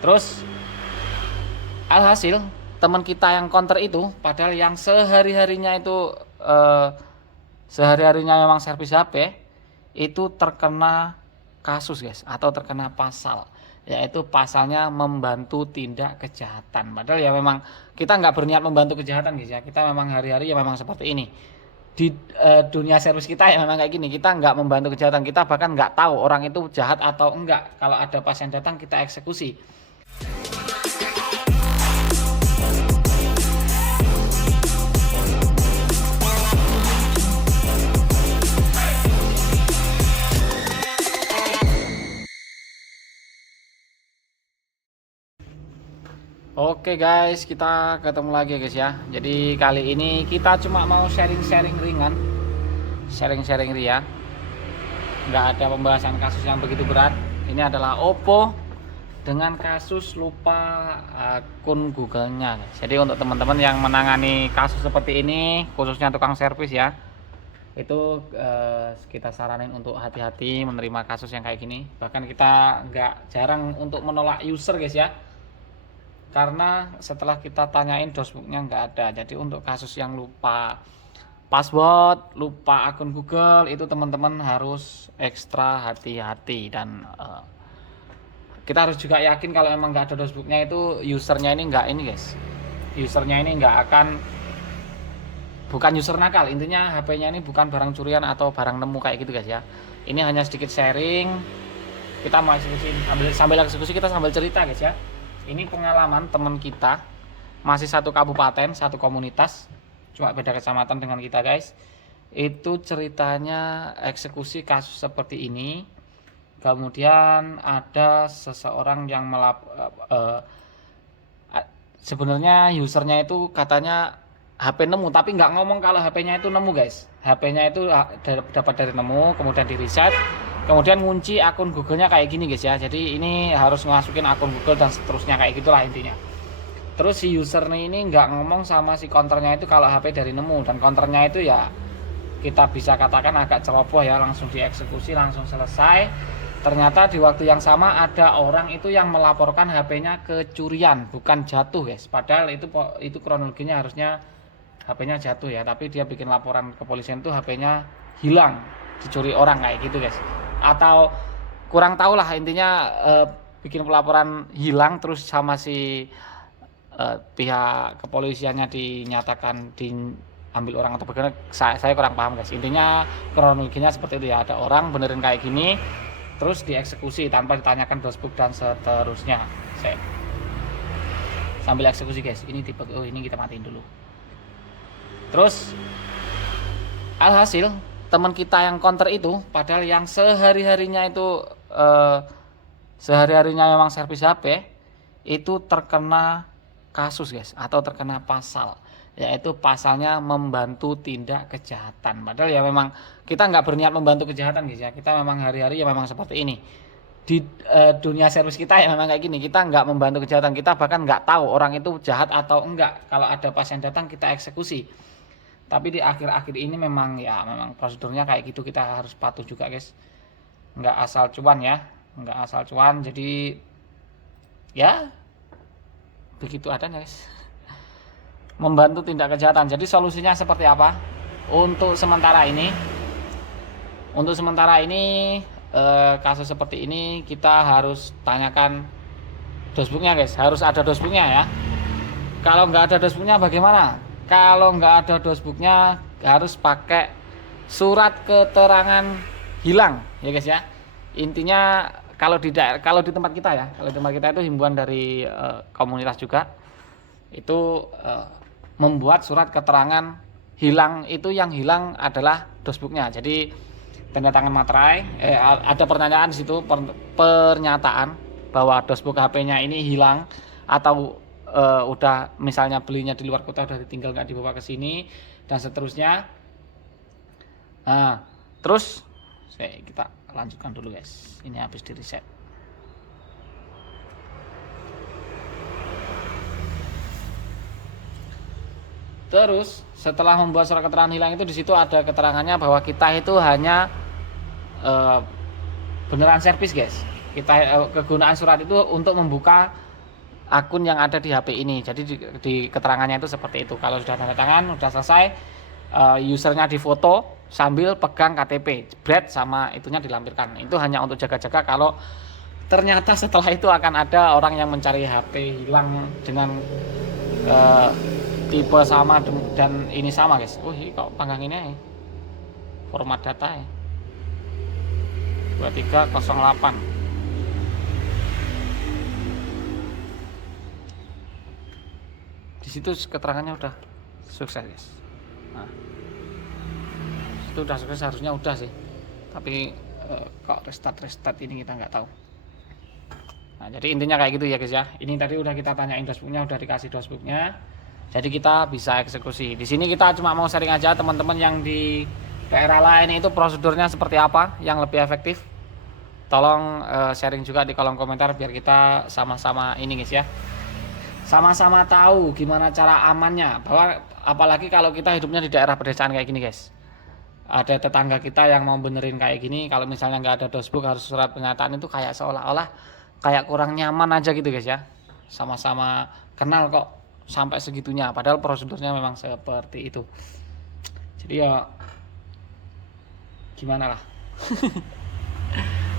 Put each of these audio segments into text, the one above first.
Terus alhasil teman kita yang counter itu, padahal yang sehari-harinya itu sehari-harinya memang servis HP, itu terkena kasus guys, atau terkena pasal, yaitu pasalnya membantu tindak kejahatan. Padahal ya memang kita nggak berniat membantu kejahatan guys ya, kita memang hari-hari ya memang seperti ini di dunia servis kita ya memang kayak gini. Kita nggak membantu kejahatan, kita bahkan nggak tahu orang itu jahat atau enggak. Kalau ada pasien datang kita eksekusi. Oke guys, kita ketemu lagi guys ya. Jadi kali ini kita cuma mau sharing-sharing ringan, sharing-sharing ria. Nggak ada pembahasan kasus yang begitu berat. Ini adalah Oppo dengan kasus lupa akun Google-nya. Jadi untuk teman-teman yang menangani kasus seperti ini, khususnya tukang servis ya, itu kita saranin untuk hati-hati menerima kasus yang kayak gini. Bahkan kita nggak jarang untuk menolak user guys ya, karena setelah kita tanyain dosbooknya nggak ada. Jadi untuk kasus yang lupa password, lupa akun Google, itu teman-teman harus ekstra hati-hati. Dan kita harus juga yakin kalau emang nggak ada dosbooknya, itu usernya ini nggak ini guys, usernya ini nggak akan, bukan user nakal, intinya HP-nya ini bukan barang curian atau barang nemu kayak gitu guys ya. Ini hanya sedikit sharing, kita mau eksekusi, sambil eksekusi kita sambil cerita guys ya. Ini pengalaman teman kita, masih satu kabupaten, satu komunitas, cuma beda kecamatan dengan kita guys. Itu ceritanya eksekusi kasus seperti ini. Kemudian ada seseorang yang sebenarnya usernya itu katanya HP nemu, tapi nggak ngomong kalau HP-nya itu nemu guys. HP-nya itu dapat dari nemu, kemudian di reset, kemudian ngunci akun Google-nya kayak gini guys ya. Jadi ini harus masukin akun Google dan seterusnya kayak gitulah intinya. Terus si user ini nggak ngomong sama si counternya itu kalau HP dari nemu, dan counternya itu ya kita bisa katakan agak ceroboh ya, langsung dieksekusi, langsung selesai. Ternyata di waktu yang sama ada orang itu yang melaporkan HP-nya kecurian, bukan jatuh guys. Padahal itu kronologinya harusnya HP-nya jatuh ya, tapi dia bikin laporan ke polisian itu HP-nya hilang, dicuri orang kayak gitu guys. Atau kurang tahu lah intinya, bikin pelaporan hilang terus sama si pihak kepolisiannya dinyatakan diambil orang atau bagaimana, saya kurang paham guys. Intinya kronologinya seperti itu ya, ada orang benerin kayak gini terus dieksekusi tanpa ditanyakan dosbook dan seterusnya. Saya sambil eksekusi guys, ini tipe ini kita matiin dulu. Terus alhasil teman kita yang counter itu, padahal yang sehari-harinya itu sehari-harinya memang servis HP, itu terkena kasus guys, atau terkena pasal, yaitu pasalnya membantu tindak kejahatan. Padahal ya memang kita nggak berniat membantu kejahatan guys ya, kita memang hari-hari ya memang seperti ini di dunia servis kita ya memang kayak gini. Kita nggak membantu kejahatan, kita bahkan nggak tahu orang itu jahat atau enggak. Kalau ada pasien datang kita eksekusi. Tapi di akhir-akhir ini memang ya memang prosedurnya kayak gitu, kita harus patuh juga guys, nggak asal cuan ya, nggak asal cuan. Jadi ya begitu adanya guys, membantu tindak kejahatan. Jadi solusinya seperti apa untuk sementara ini? Untuk sementara ini kasus seperti ini kita harus tanyakan dosbooknya guys, harus ada dosbooknya ya. Kalau nggak ada dosbooknya bagaimana? Kalau nggak ada dosbooknya harus pakai surat keterangan hilang ya guys ya. Intinya kalau di tempat kita ya, kalau di tempat kita itu himbauan dari komunitas juga itu membuat surat keterangan hilang. Itu yang hilang adalah dosbooknya. Jadi tanda tangan materai, ada pertanyaan di situ, pernyataan bahwa dosbook HP-nya ini hilang, atau udah misalnya belinya di luar kota, udah ditinggal nggak dibawa ke sini dan seterusnya. Nah, terus kita lanjutkan dulu guys, ini habis di reset. Terus setelah membuat surat keterangan hilang itu, di situ ada keterangannya bahwa kita itu hanya beneran servis guys. Kita kegunaan surat itu untuk membuka akun yang ada di HP ini. Jadi di keterangannya itu seperti itu. Kalau sudah tanda tangan, sudah selesai, usernya difoto sambil pegang KTP, jebret, sama itunya dilampirkan. Itu hanya untuk jaga-jaga kalau ternyata setelah itu akan ada orang yang mencari HP hilang dengan tipe sama dan ini sama guys. Ini kok panggang ini ya? Format data ya 2308. Di situ keterangannya udah sukses guys. Nah, itu udah sukses, harusnya udah sih, tapi kok restart ini kita nggak tahu. Nah, jadi intinya kayak gitu ya guys ya. Ini tadi udah kita tanyain dashboardnya, udah dikasih dashboardnya. Jadi kita bisa eksekusi. Di sini kita cuma mau sharing aja teman-teman yang di daerah lain itu prosedurnya seperti apa yang lebih efektif. Tolong sharing juga di kolom komentar biar kita sama-sama ini guys ya. Sama-sama tahu gimana cara amannya. Bahwa apalagi kalau kita hidupnya di daerah pedesaan kayak gini guys. Ada tetangga kita yang mau benerin kayak gini, kalau misalnya nggak ada dashboard harus surat pernyataan, itu kayak seolah-olah kayak kurang nyaman aja gitu guys ya. Sama-sama kenal kok sampai segitunya, padahal prosedurnya memang seperti itu. Jadi ya gimana lah.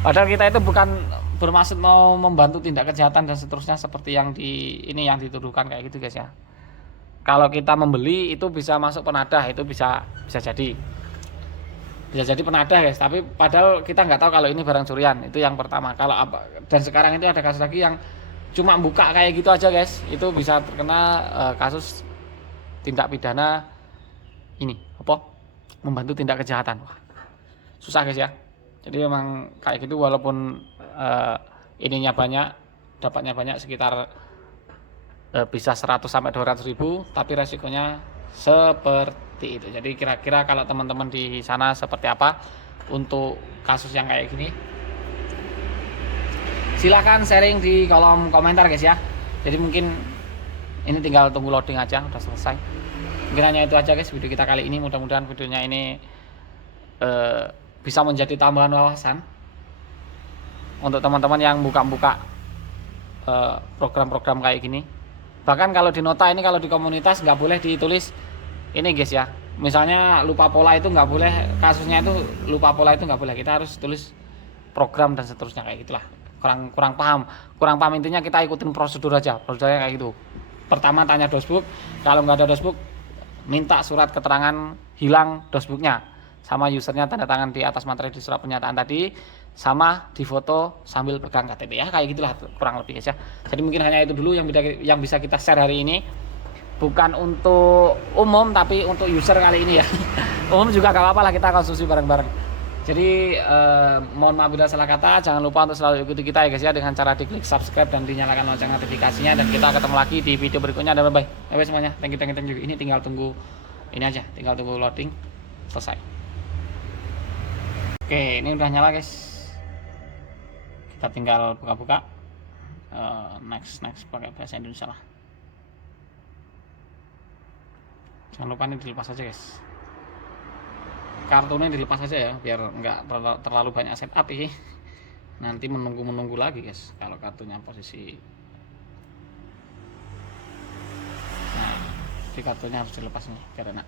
Padahal kita itu bukan bermaksud mau membantu tindak kejahatan dan seterusnya seperti yang yang dituduhkan kayak gitu guys ya. Kalau kita membeli itu bisa masuk penadah, itu bisa jadi penadah guys. Tapi padahal kita nggak tahu kalau ini barang curian. Itu yang pertama. Dan sekarang itu ada kasus lagi yang cuma buka kayak gitu aja guys, itu bisa terkena kasus tindak pidana ini membantu tindak kejahatan. Wah, susah guys ya. Jadi memang kayak gitu, walaupun ininya banyak, dapatnya banyak, sekitar bisa 100 sampai 200 ribu, tapi resikonya seperti itu. Jadi kira-kira kalau teman-teman di sana seperti apa untuk kasus yang kayak gini, silahkan sharing di kolom komentar guys ya. Jadi mungkin ini tinggal tunggu loading aja, udah selesai. Mungkin hanya itu aja guys video kita kali ini. Mudah-mudahan videonya ini bisa menjadi tambahan wawasan untuk teman-teman yang buka-buka program-program kayak gini. Bahkan kalau di nota ini, kalau di komunitas nggak boleh ditulis ini guys ya. Misalnya lupa pola itu nggak boleh, kasusnya itu lupa pola itu nggak boleh. Kita harus tulis program dan seterusnya kayak gitulah. Kurang paham intinya kita ikutin prosedur aja, prosedurnya kayak gitu. Pertama tanya dashboard, kalau nggak ada dashboard minta surat keterangan hilang dashboardnya, sama usernya tanda tangan di atas materi di surat pernyataan tadi, sama di foto sambil pegang KTP ya, kayak gitulah kurang lebih guys ya. Jadi mungkin hanya itu dulu yang bisa kita share hari ini, bukan untuk umum tapi untuk user kali ini ya. Umum juga gak apa-apa lah, kita konsumsi bareng-bareng. Jadi mohon maaf bila salah kata, jangan lupa untuk selalu ikuti kita ya guys ya, dengan cara diklik subscribe dan dinyalakan lonceng notifikasinya, dan kita ketemu lagi di video berikutnya. Dan bye bye semuanya, thank you juga. Ini tinggal tunggu ini aja, tinggal tunggu loading selesai. Oke, ini udah nyala guys, kita tinggal buka-buka. Next pakai bahasa Indonesia lah. Jangan lupa ini dilepas aja guys, kartunya dilepas aja ya, biar nggak terlalu banyak setup sih. Nanti menunggu lagi guys kalau kartunya posisi. Nah, di kartunya harus dilepas nih biar enak.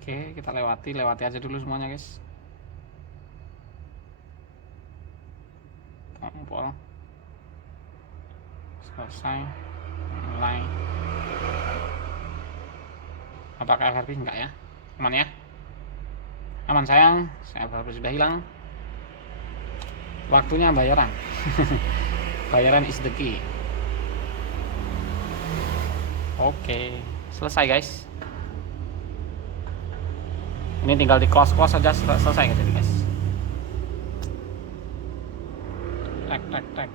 Oke, kita lewati aja dulu semuanya guys. Tombol selesai, mulai. Apakah FRP? Enggak ya, aman ya, aman sayang. FRP sudah hilang. Waktunya bayaran. Bayaran is the key. Oke, selesai guys. Ini tinggal di close saja, selesai gitu guys. tek tek.